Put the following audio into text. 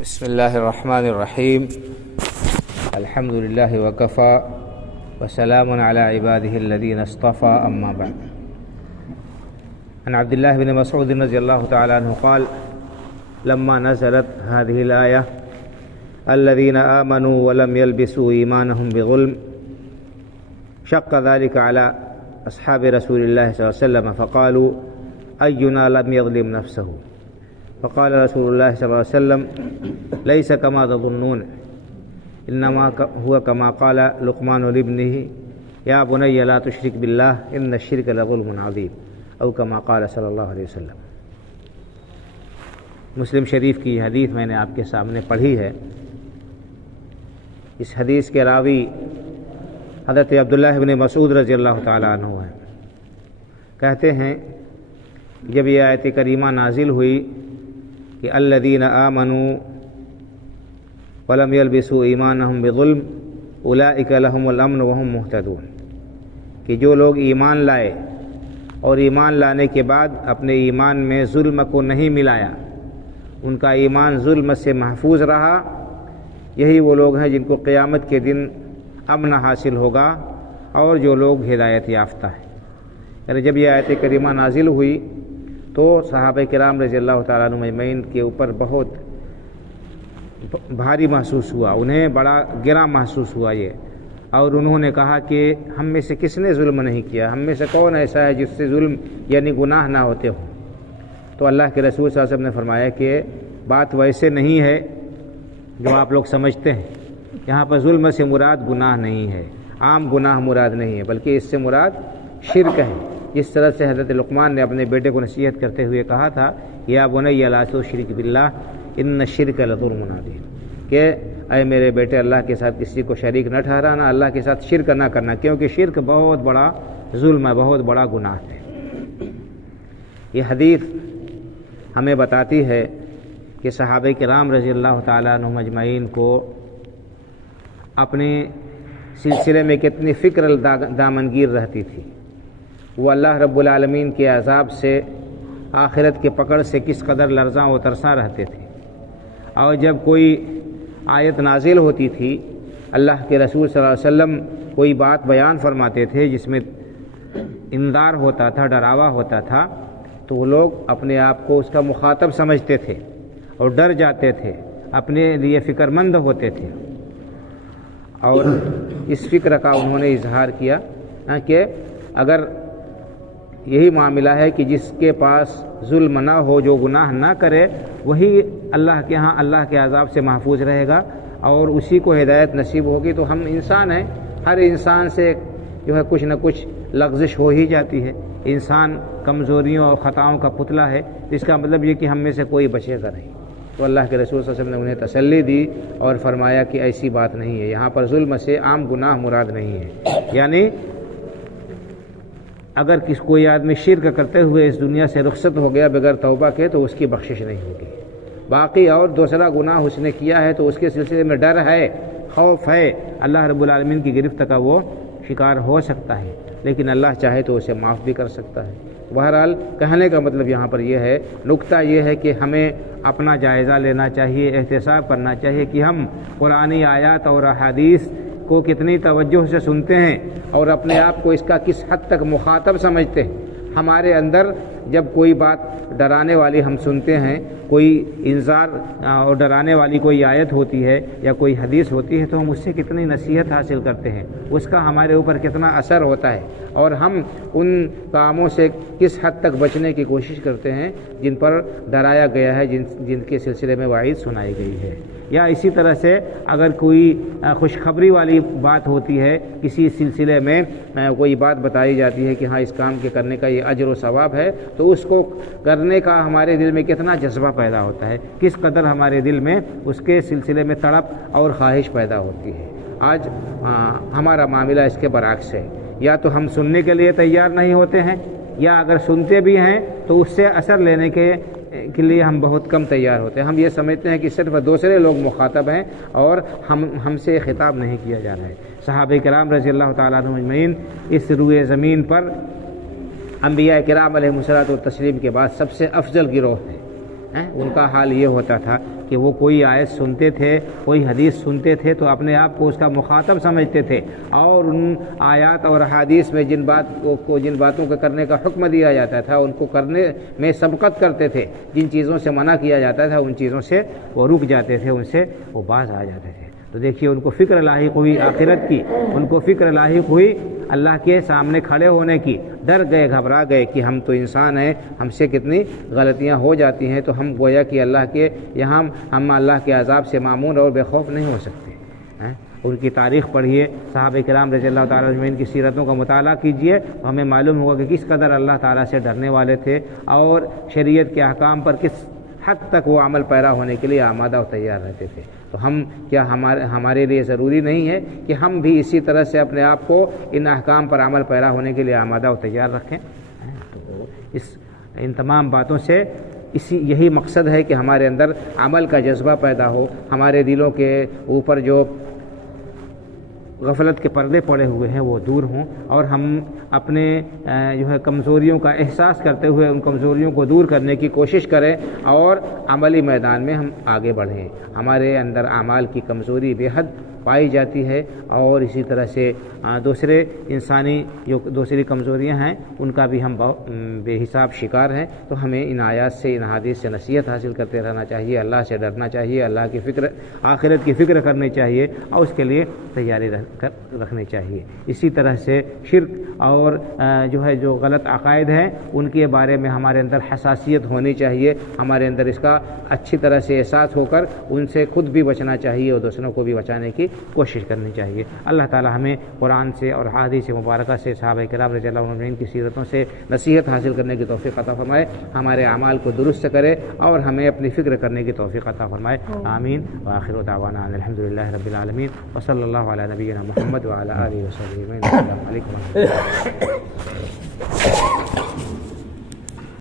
بسم الله الرحمن الرحيم. الحمد لله وكفى وسلام على عباده الذين اصطفى، أما بعد. عن عبد الله بن مسعود رضي الله تعالى عنه قال: لما نزلت هذه الآية الذين آمنوا ولم يلبسوا إيمانهم بظلم شق ذلك على أصحاب رسول الله صلى الله عليه وسلم فقالوا: أينا لم يظلم نفسه؟ فقال رسول الله صلى الله عليه وسلم: ليس كما تظنون، إنما هو كما قال لقمان لابنه: يا بني لا تشرك بالله إن الشرك لظلم عظيم، أو كما قال صلی اللہ علیہ وسلم۔ مسلم شریف کی حدیث میں نے آپ کے سامنے پڑھی ہے۔ اس حدیث کے راوی حضرت عبداللہ بن مسعود رضی اللہ تعالیٰ عنہ ہیں۔ کہتے ہیں جب یہ آیت کریمہ نازل ہوئی کہ الذین آمنوا ولم یلبسوا ایمانہم بظلم اولئک لہم الامن وہم مہتدون، کہ جو لوگ ایمان لائے اور ایمان لانے کے بعد اپنے ایمان میں ظلم کو نہیں ملایا، ان کا ایمان ظلم سے محفوظ رہا، یہی وہ لوگ ہیں جن کو قیامت کے دن امن حاصل ہوگا اور جو لوگ ہدایت یافتہ ہیں۔ یعنی جب یہ آیت کریمہ نازل ہوئی تو صحابہ کرام رضی اللہ تعالیٰ عنہ اجمعین کے اوپر بہت بھاری محسوس ہوا، انہیں بڑا گراں محسوس ہوا یہ، اور انہوں نے کہا کہ ہم میں سے کس نے ظلم نہیں کیا، ہم میں سے کون ایسا ہے جس سے ظلم یعنی گناہ نہ ہوتے ہوں۔ تو اللہ کے رسول صلی اللہ علیہ وسلم نے فرمایا کہ بات ویسے نہیں ہے جو آپ لوگ سمجھتے ہیں، یہاں پر ظلم سے مراد گناہ نہیں ہے، عام گناہ مراد نہیں ہے، بلکہ اس سے مراد شرک ہے۔ جس طرح سے حضرت لقمان نے اپنے بیٹے کو نصیحت کرتے ہوئے کہا تھا: یا بنی لا تشرک باللہ ان الشرک لظلم عظیم، کہ اے میرے بیٹے اللہ کے ساتھ کسی کو شریک نہ ٹھہرانا، اللہ کے ساتھ شرک نہ کرنا، کیونکہ شرک بہت بڑا ظلم ہے، بہت بڑا گناہ ہے۔ یہ حدیث ہمیں بتاتی ہے کہ صحابہ کرام رضی اللہ تعالیٰ عنہم اجمعین کو اپنے سلسلے میں کتنی فکر دامنگیر رہتی تھی، وہ اللہ رب العالمین کے عذاب سے، آخرت کے پکڑ سے کس قدر لرزاں و ترساں رہتے تھے، اور جب کوئی آیت نازل ہوتی تھی، اللہ کے رسول صلی اللہ علیہ وسلم کوئی بات بیان فرماتے تھے جس میں انذار ہوتا تھا، ڈراوا ہوتا تھا، تو وہ لوگ اپنے آپ کو اس کا مخاطب سمجھتے تھے اور ڈر جاتے تھے، اپنے لیے فکر مند ہوتے تھے، اور اس فکر کا انہوں نے اظہار کیا کہ اگر یہی معاملہ ہے کہ جس کے پاس ظلم نہ ہو، جو گناہ نہ کرے، وہی اللہ کے ہاں اللہ کے عذاب سے محفوظ رہے گا اور اسی کو ہدایت نصیب ہوگی۔ تو ہم انسان ہیں، ہر انسان سے جو ہے کچھ نہ کچھ لغزش ہو ہی جاتی ہے، انسان کمزوریوں اور خطاؤں کا پتلا ہے، اس کا مطلب یہ کہ ہم میں سے کوئی بچے گا نہیں۔ تو اللہ کے رسول صلی اللہ علیہ وسلم نے انہیں تسلی دی اور فرمایا کہ ایسی بات نہیں ہے، یہاں پر ظلم سے عام گناہ مراد نہیں ہے، یعنی اگر کوئی آدمی شرک کرتے ہوئے اس دنیا سے رخصت ہو گیا بغیر توبہ کے تو اس کی بخشش نہیں ہوگی، باقی اور دوسرا گناہ اس نے کیا ہے تو اس کے سلسلے میں ڈر ہے، خوف ہے، اللہ رب العالمین کی گرفت کا وہ شکار ہو سکتا ہے، لیکن اللہ چاہے تو اسے معاف بھی کر سکتا ہے۔ بہرحال کہنے کا مطلب یہاں پر یہ ہے، نکتہ یہ ہے کہ ہمیں اپنا جائزہ لینا چاہیے، احتساب کرنا چاہیے کہ ہم قرآنی آیات اور احادیث کو کتنی توجہ سے سنتے ہیں اور اپنے آپ کو اس کا کس حد تک مخاطب سمجھتے ہیں۔ ہمارے اندر جب کوئی بات ڈرانے والی ہم سنتے ہیں، کوئی انذار اور ڈرانے والی کوئی آیت ہوتی ہے یا کوئی حدیث ہوتی ہے، تو ہم اس سے کتنی نصیحت حاصل کرتے ہیں، اس کا ہمارے اوپر کتنا اثر ہوتا ہے، اور ہم ان کاموں سے کس حد تک بچنے کی کوشش کرتے ہیں جن پر ڈرایا گیا ہے، جن کے سلسلے میں وعید سنائی گئی ہے۔ یا اسی طرح سے اگر کوئی خوشخبری والی بات ہوتی ہے، کسی سلسلے میں کوئی بات بتائی جاتی ہے کہ ہاں اس کام کے کرنے کا یہ اجر و ثواب ہے، تو اس کو کرنے کا ہمارے دل میں کتنا جذبہ پیدا ہوتا ہے، کس قدر ہمارے دل میں اس کے سلسلے میں تڑپ اور خواہش پیدا ہوتی ہے۔ آج ہمارا معاملہ اس کے برعکس ہے، یا تو ہم سننے کے لیے تیار نہیں ہوتے ہیں، یا اگر سنتے بھی ہیں تو اس سے اثر لینے کے لیے ہم بہت کم تیار ہوتے ہیں۔ ہم یہ سمجھتے ہیں کہ صرف دوسرے لوگ مخاطب ہیں اور ہم سے خطاب نہیں کیا جا رہا ہے۔ صحابہ کرام رضی اللہ تعالیٰ عنہ اجمعین اس روئے زمین پر انبیاء کرام علیہ الصلوۃ والتسلیم کے بعد سب سے افضل گروہ ہے، ان کا حال یہ ہوتا تھا کہ وہ کوئی آیت سنتے تھے، کوئی حدیث سنتے تھے تو اپنے آپ کو اس کا مخاطب سمجھتے تھے، اور ان آیات اور حدیث میں جن باتوں کو کرنے کا حکم دیا جاتا تھا ان کو کرنے میں سبقت کرتے تھے، جن چیزوں سے منع کیا جاتا تھا ان چیزوں سے وہ رک جاتے تھے، ان سے وہ باز آ جاتے تھے۔ تو دیکھیے ان کو فکر لاحق ہوئی آخرت کی، ان کو فکر لاحق ہوئی اللہ کے سامنے کھڑے ہونے کی، ڈر گئے، گھبرا گئے کہ ہم تو انسان ہیں، ہم سے کتنی غلطیاں ہو جاتی ہیں، تو ہم گویا کہ اللہ کے یہاں ہم اللہ کے عذاب سے معمون اور بے خوف نہیں ہو سکتے۔ ان کی تاریخ پڑھیے، صحابہ کرام رضی اللہ تعالیٰ عنہم کی سیرتوں کا مطالعہ کیجیے تو ہمیں معلوم ہوگا کہ کس قدر اللہ تعالیٰ سے ڈرنے والے تھے اور شریعت کے احکام پر کس حد تک وہ عمل پیرا ہونے کے لیے آمادہ و تیار رہتے تھے۔ تو ہمارے لیے ضروری نہیں ہے کہ ہم بھی اسی طرح سے اپنے آپ کو ان احکام پر عمل پیرا ہونے کے لیے آمادہ و تیار رکھیں؟ تو ان تمام باتوں سے یہی مقصد ہے کہ ہمارے اندر عمل کا جذبہ پیدا ہو، ہمارے دلوں کے اوپر جو غفلت کے پردے پڑے ہوئے ہیں وہ دور ہوں، اور ہم اپنے جو ہے کمزوریوں کا احساس کرتے ہوئے ان کمزوریوں کو دور کرنے کی کوشش کریں اور عملی میدان میں ہم آگے بڑھیں۔ ہمارے اندر اعمال کی کمزوری بے حد پائی جاتی ہے، اور اسی طرح سے دوسرے انسانی جو دوسری کمزوریاں ہیں ان کا بھی ہم بے حساب شکار ہیں۔ تو ہمیں ان آیات سے، ان حدیث سے نصیحت حاصل کرتے رہنا چاہیے، اللہ سے ڈرنا چاہیے، اللہ کی فکر، آخرت کی فکر کرنی چاہیے اور اس کے لیے تیاری رکھنی چاہیے۔ اسی طرح سے شرک اور جو غلط عقائد ہیں ان کے بارے میں ہمارے اندر حساسیت ہونی چاہیے، ہمارے اندر اس کا اچھی طرح سے احساس ہو کر ان سے خود بھی بچنا چاہیے اور دوسروں کو بھی بچانے کی کوشش کرنی چاہیے۔ اللہ تعالی ہمیں قرآن سے اور حدیث مبارکہ سے، صحابہ کرام رضی اللہ عنہم کی سیرتوں سے نصیحت حاصل کرنے کی توفیق عطا فرمائے، ہمارے اعمال کو درست کرے اور ہمیں اپنی فکر کرنے کی توفیق عطا فرمائے۔ آمین۔ وآخر دعوانا ان الحمدللہ رب العالمین وصلی اللہ علی نبینا محمد وعلی آلہ وصحبہ اجمعین۔ السلام علیکم ورحمۃ اللہ۔